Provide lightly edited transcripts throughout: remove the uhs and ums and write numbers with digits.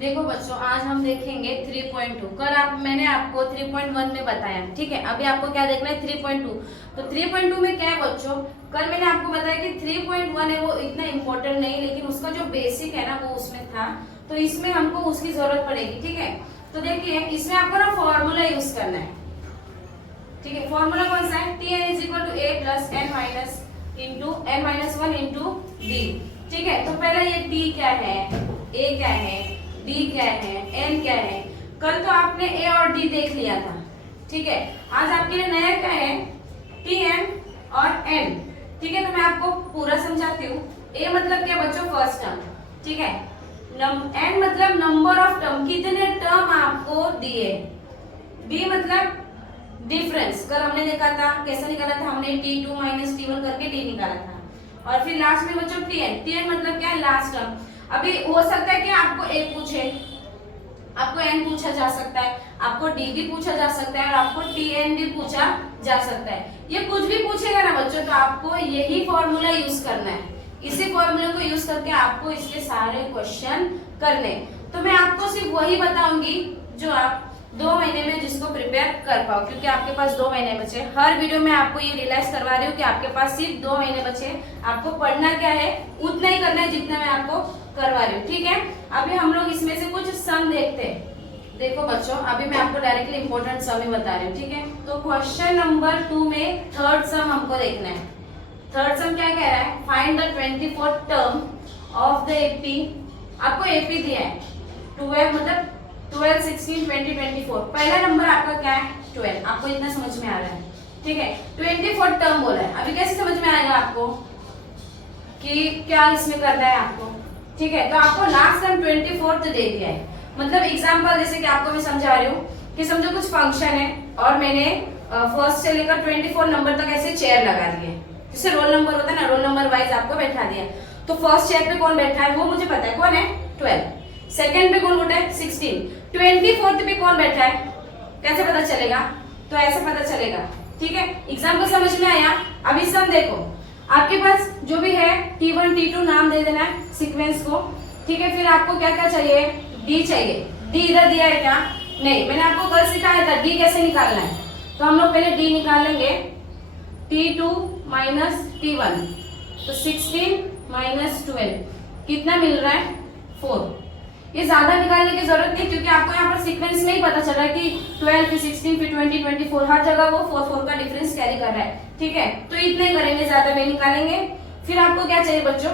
देखो बच्चों, आज हम देखेंगे 3.2। मैंने आपको 3.1 में बताया, ठीक है। अभी आपको क्या देखना है, 3.2। तो 3.2 में क्या है बच्चों, कल मैंने आपको बताया कि 3.1 है वो इतना इम्पोर्टेंट नहीं, लेकिन उसका जो बेसिक है ना वो उसमें था, तो इसमें हमको उसकी जरूरत पड़ेगी, ठीक है। तो देखिए, इसमें आपको ना फॉर्मूला यूज करना है, ठीक है। फॉर्मूला कौन सा है, Tn is equal to A plus N minus into N minus one into D, ठीक है। तो पहले ये T क्या है, A क्या है, D क्या है, N क्या है। कल तो आपने A और D देख लिया था, ठीक है। आज आपके लिए नया क्या है, Tn और N, ठीक है। तो मैं आपको पूरा समझाती हूँ। A मतलब क्या बच्चों, फर्स्ट टर्म, ठीक है। N मतलब नंबर ऑफ टर्म, कितने टर्म आपको दिए। D मतलब डिफरेंस, कल हमने देखा था कैसे निकाला था, हमने T2 माइनस T1 करके D निकाला था। और फिर लास्ट में बच्चों Tn मतलब क्या है, लास्ट टर्म। अभी हो सकता है कि आपको एक पूछे, आपको N पूछा जा सकता है, आपको D भी पूछा जा सकता है, और आपको Tn भी पूछा जा सकता है। ये कुछ भी पूछेगा ना बच्चों, तो आपको यही फॉर्मूला यूज करना है। इसी फॉर्मूले को यूज करके आपको इसके सारे क्वेश्चन करने। तो मैं आपको सिर्फ वही बताऊंगी जो आप 2 महीने में जिसको प्रिपेयर कर पाओ, क्योंकि आपके पास 2 महीने बचे। हर वीडियो में आपको ये रियलाइज करवा रही हूँ कि आपके पास सिर्फ 2 महीने बचे। आपको पढ़ना क्या है, उतना ही करना है जितना मैं आपको करवा रही हूँ, ठीक है। अभी हम लोग इसमें से कुछ सम देखते हैं। देखो बच्चों, अभी मैं आपको डायरेक्टली इंपॉर्टेंट सम ही बता रही हूँ, ठीक है। तो क्वेश्चन नंबर 2 में थर्ड सम हमको देखना है। थर्ड सम क्या कह रहा है, find the 24th term of the AP. आपको एपी दिया है 12, मतलब 12, 16, 20, 24। पहला नंबर आपका क्या है, 12। आपको इतना समझ में आ रहा है, ठीक है। 24 टर्म बोला है। अभी कैसे समझ में आएगा आपको कि क्या इसमें करना है आपको, ठीक है। तो आपको लास्ट टाइम 24th दे दिया है। मतलब एग्जांपल जैसे कि आपको मैं समझा रही हूँ कि समझो कुछ फंक्शन है और मैंने फर्स्ट से लेकर 24 नंबर तक ऐसे चेयर लगा दिए, जैसे रोल नंबर होता है ना, रोल नंबर वाइज आपको बैठा दिया। तो फर्स्ट चेयर पे कौन बैठा है वो मुझे पता है, कौन है, 12। सेकंड पे कौन बैठा है, 16। 24th पे कौन बैठा है, कैसे पता चलेगा, तो ऐसे पता चलेगा, ठीक है। एग्जांपल समझ में आया। अभी सब देखो, आपके पास जो भी है T1 T2 नाम दे देना है सीक्वेंस को, ठीक है। फिर आपको क्या क्या चाहिए, D चाहिए। D इधर दिया है क्या, नहीं। मैंने आपको कल सिखाया था D कैसे निकालना है। तो हम लोग पहले D निकाल लेंगे, T2 माइनस T1, तो 16 माइनस 12 कितना मिल रहा है, 4। ये ज्यादा निकालने की जरूरत नहीं, क्योंकि आपको यहाँ पर सीक्वेंस में ही पता चल रहा है कि 12 फिर 16 फिर 20 24 हर जगह वो 4 का डिफरेंस कैरी कर रहा है, ठीक है। तो इतने करेंगे, ज्यादा नहीं निकालेंगे। फिर आपको क्या चाहिए बच्चों,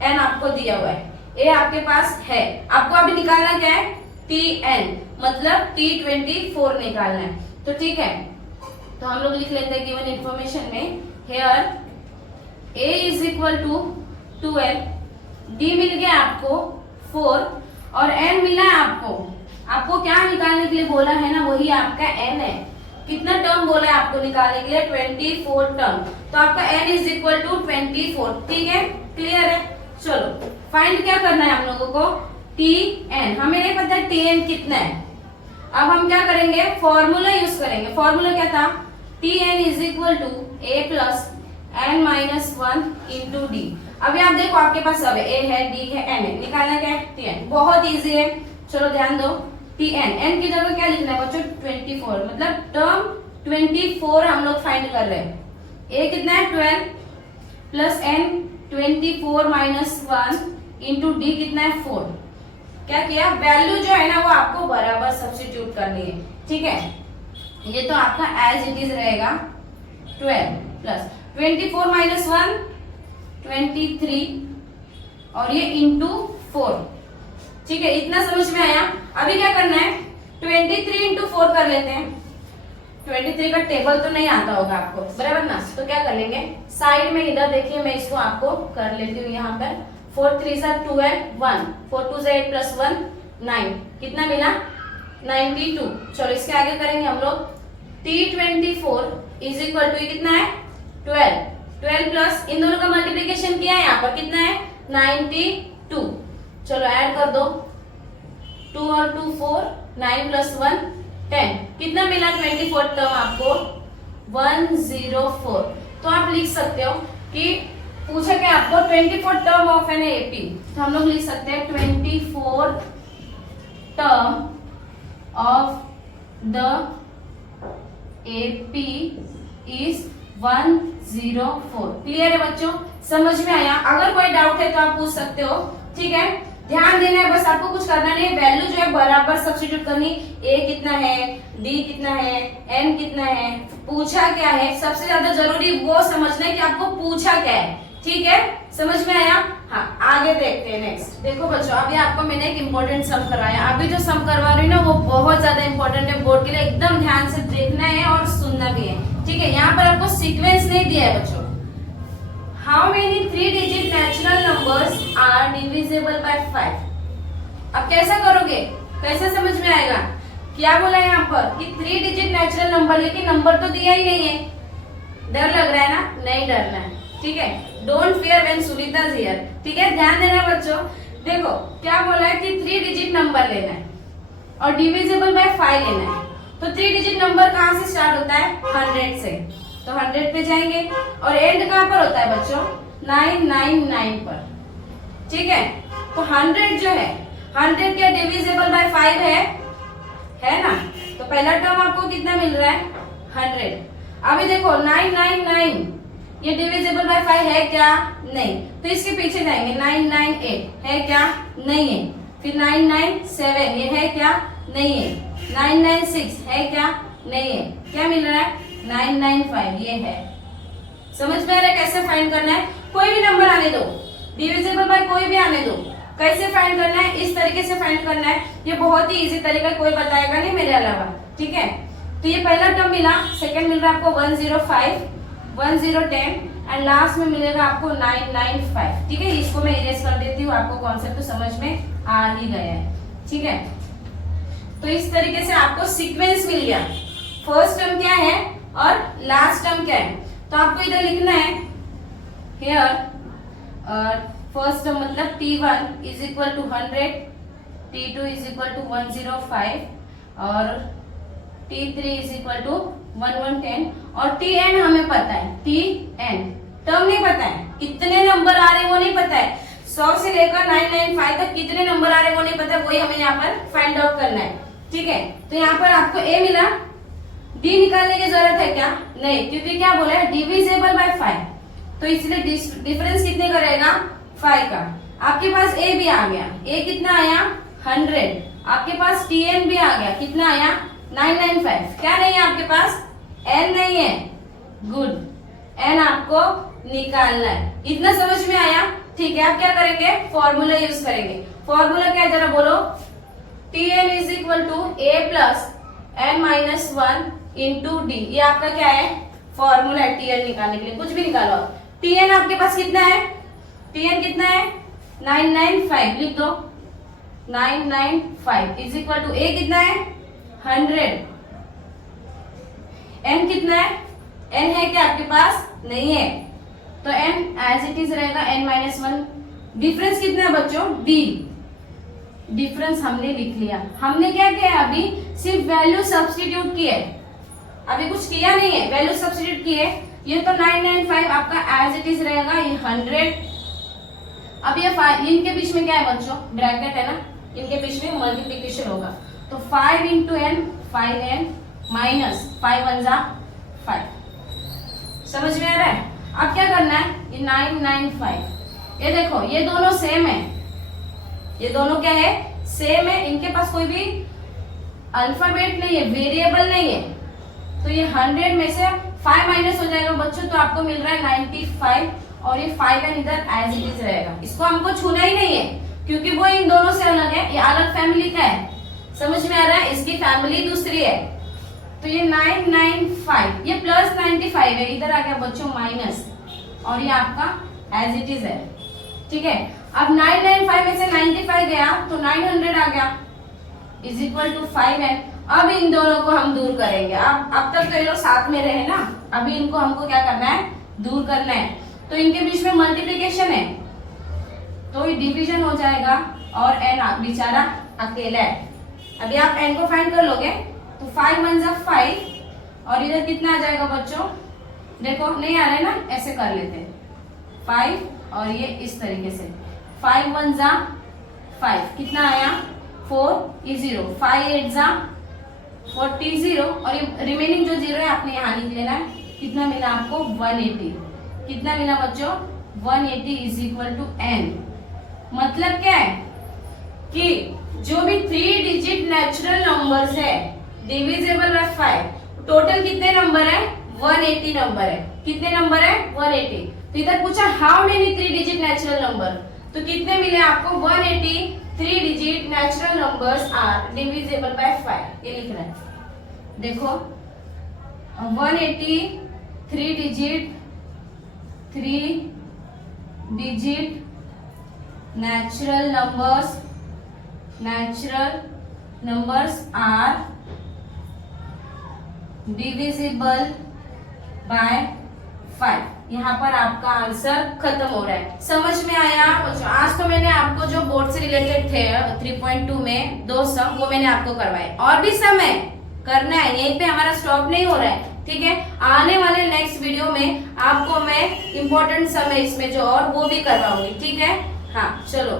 n आपको दिया हुआ है, a आपके पास है। आपको अभी निकालना क्या है, Tn मतलब T24 निकालना है, तो ठीक है। तो हम लोग लिख लेते हैं गिवन इंफॉर्मेशन में, here a is equal to 12, d मिल गया आपको 4 और n मिला है आपको। आपको क्या निकालने के लिए बोला है ना, वही आपका n है। कितना टर्म बोला है आपको निकालने के लिए, 24 टर्म। तो आपका n इज इक्वल टू 24, ठीक है, क्लियर है। चलो फाइंड क्या करना है हम लोगों को, Tn। हमें नहीं पता Tn कितना है। अब हम क्या करेंगे, फॉर्मूला यूज करेंगे। फॉर्मूला क्या था, Tn is equal to a plus n minus 1 into D. अभी आप देखो आपके पास सब है, a है, d है, n है। निकालना क्या है, Tn। बहुत इजी है, चलो ध्यान दो। Tn, n की जगह क्या लिखना है बच्चों, 24, मतलब टर्म 24 हम लोग फाइंड कर रहे हैं। a कितना है, 12 plus n 24 minus 1 into D कितना है, 4। क्या किया, वैल्यू जो है ना वो आपको बराबर सब्स्टिट्यूट करनी है, ठीक है। ये तो आपका एज इट इज रहेगा, 12 प्लस 24 माइनस 1 23 और ये इंटू 4, ठीक है। इतना समझ में आया। अभी क्या करना है, 23 इंटू 4 कर लेते हैं। 23 का टेबल तो नहीं आता होगा आपको, बराबर ना। तो क्या कर लेंगे, साइड में इधर देखिए, मैं इसको आपको कर लेती हूँ यहाँ पर। 4 3 12 1, 4 2 8 प्लस 1 9, कितना मिला, 92। चलो इसके आगे करेंगे हम लोग, T24 इज इक्वल टू कितना है, 12 प्लस इन दोनों का मल्टीप्लीकेशन किया है, यहाँ पर कितना है, 92। चलो ऐड कर दो, 2 और 2 4, 9 प्लस 1 10, कितना मिला 24 टर्म आपको, 104। तो आप लिख सकते हो कि पूछा क्या आपको, 24 टर्म ऑफ एन एपी। तो हम लोग लिख सकते हैं 24 term of the AP is 104। Clear है बच्चों, समझ में आया? अगर कोई डाउट है तो आप पूछ सकते हो, ठीक है। ध्यान देना है, बस आपको कुछ करना नहीं, वैल्यू जो है बराबर सब्स्टिट्यूट करनी। A कितना है, D कितना है, N कितना है, पूछा क्या है, सबसे ज्यादा जरूरी वो समझना है कि आपको पूछा क्या है, ठीक है। समझ में आया? हाँ, आगे देखते हैं नेक्स्ट। देखो बच्चों, अभी आपको मैंने एक इम्पोर्टेंट सम करवाया। अभी जो सम करवा रही हूँ ना वो बहुत ज्यादा इम्पोर्टेंट है, बोर्ड के लिए एकदम ध्यान से देखना है और सुनना भी है, ठीक है। यहाँ पर आपको सीक्वेंस नहीं दिया है बच्चों। How many 3 digit natural numbers are divisible by 5। अब कैसा करोगे, कैसे समझ में आएगा? क्या बोला है यहाँ पर कि 3 डिजिट नेचुरल नंबर, लेकिन नंबर तो दिया ही नहीं है। डर लग रहा है ना? नहीं डरना है, ठीक है। Don't fear when Sunita is here, ठीक है। ध्यान देना बच्चों। देखो क्या बोला है कि 3 डिजिट नंबर लेना है और डिविजिबल बाय 5 लेना है। तो 3 डिजिट नंबर कहाँ से स्टार्ट होता है? 100 से। तो 100 पे जाएंगे और एंड कहाँ पर होता है बच्चों? 999 पर, ठीक है। तो 100 जो है, 100 क्या डिविजिबल बाय 5 है ना? तो पहला टर्म आपको कितना मिल रहा है? 100। अभी देखो 999 ये डिविजिबल बाय 5 है क्या? नहीं। तो इसके पीछे जाएंगे, 998 है क्या? नहीं है। फिर 997 ये है क्या? नहीं है। 996 है क्या? नहीं है। क्या मिल रहा है? 995 ये है। समझ में आ रहा है कैसे फाइंड करना है? कोई भी नंबर आने दो, डिविजिबल बाय कोई भी आने दो, कैसे फाइंड करना है? इस तरीके से फाइंड करना है। ये बहुत ही इजी तरीका, कोई बताएगा नहीं मेरे अलावा, ठीक है। तो ये पहला टर्म मिला, सेकंड मिल रहा है आपको 105, 1010 एंड लास्ट में मिलेगा आपको 995, ठीक है। इसको मैं इरेज कर देती हूँ, आपको कॉन्सेप्ट तो समझ में आ ही गया है, ठीक है। तो इस तरीके से आपको सीक्वेंस मिल गया, फर्स्ट टर्म क्या है और लास्ट टर्म क्या है। तो आपको इधर लिखना है हियर फर्स्ट टर्म मतलब T1 is equal to 100, T2 is equal to 105 और T3 इज इक्वल टू 1110 और Tn हमें पता है, Tn टर्म नहीं पता है, कितने नंबर आ रहे हैं वो नहीं पता है। 100 से लेकर 995 तक कितने नंबर आ रहे हैं वो नहीं पता है, वही हमें यहाँ पर फाइंड आउट करना है, ठीक है। तो यहाँ पर आपको A मिला, D निकालने की जरूरत है क्या? नहीं, क्योंकि क्या बोला है? डिविजिबल बाय 5, तो इसलिए डिफरेंस कितने का रहेगा? 5 का। आपके पास A भी आ गया, A कितना आया? 100। आपके पास Tn भी आ गया, कितना आया? 995। क्या नहीं है आपके पास? N नहीं है, गुड, N आपको निकालना है। इतना समझ में आया? ठीक है। आप क्या करेंगे? फॉर्मूला यूज करेंगे। फॉर्मूला क्या है जरा बोलो? Tn is equal to A plus N minus 1 into D. ये आपका क्या है? फॉर्मूला है Tn निकालने के लिए, कुछ भी निकालो। Tn आपके पास कितना है? Tn कितना है? 995, लिख दो 995 इज इक्वल टू A कितना है? 100। N कितना है? N है क्या आपके पास? नहीं है, तो N एज इट इज रहेगा N माइनस 1। डिफरेंस कितना है बच्चों? D। डिफरेंस हमने लिख लिया। हमने क्या किया है? अभी सिर्फ वैल्यू सब्स्टिट्यूट की है, अभी कुछ किया नहीं है, वैल्यू सब्स्टिट्यूट की है। ये तो 995 आपका एज इट इज रहेगा, ये 100। अब ये 5, इनके बीच में क्या है बच्चों? ब्रैकेट है ना, इनके बीच में मल्टीप्लीकेशन होगा। तो 5 इंटू एन 5n माइनस 5 1 जा 5। समझ में आ रहा है? अब क्या करना है? ये 995, ये देखो ये दोनों सेम है, ये दोनों क्या है? सेम है। इनके पास कोई भी अल्फाबेट नहीं है, वेरिएबल नहीं है। तो ये 100 में से 5 माइनस हो जाएगा बच्चों, तो आपको मिल रहा है 95 और ये 5n इधर एज इट इज रहेगा। इसको हमको छूना ही नहीं है क्योंकि वो इन दोनों से अलग है, ये अलग फैमिली का है। समझ में आ रहा है? इसकी फैमिली दूसरी है। तो ये 995, ये प्लस 95 है, इधर आ गया बच्चों माइनस, और ये आपका एज इट इज है, ठीक है। अब 995 में से 95 गया तो 900 आ गया इज इक्वल टू 5n। अब इन दोनों को हम दूर करेंगे। अब तक तो ये लोग साथ में रहे ना, अभी इनको हमको क्या करना है? दूर करना है। तो इनके बीच में मल्टीप्लिकेशन है तो ये डिवीजन हो जाएगा और n बेचारा अकेला है। अभी आप n को फाइंड कर लोगे तो 5 1 जा 5 और इधर कितना आ जाएगा बच्चों? देखो नहीं आ रहा है ना, ऐसे कर लेते हैं 5 और ये इस तरीके से 5 1 जा 5, कितना आया? 4 is 0, 5 8 जा 40 और रिमेनिंग जो जीरो है आपने यहाँ लिख लेना है। कितना मिला आपको 180। कितना मिला बच्चों 180 इज इक्वल टू n। मतलब क्या है कि जो भी 3 डिजिट नेचुरल नंबर्स है डिविजिबल बाय 5, टोटल कितने नंबर है 180 नंबर है। कितने नंबर है 180। तो इधर पूछा how many 3 digit natural number, तो कितने मिले आपको 180 3 digit natural numbers are divisible by 5। ये लिख रहा है देखो 180 3 digit natural numbers are divisible by 5। यहाँ पर आपका आंसर खत्म हो रहा है। समझ में आया बच्चों? आज तो मैंने आपको जो बोर्ड से रिलेटेड थे 3.2 में 2 सम वो मैंने आपको करवाए, और भी सम है करना है, यहीं पे हमारा स्टॉप नहीं हो रहा है। ठीक है, आने वाले नेक्स्ट वीडियो में आपको मैं इम्पोर्टेंट सम है इसमें जो और वो भी करवाऊंगी। ठीक है, हाँ चलो।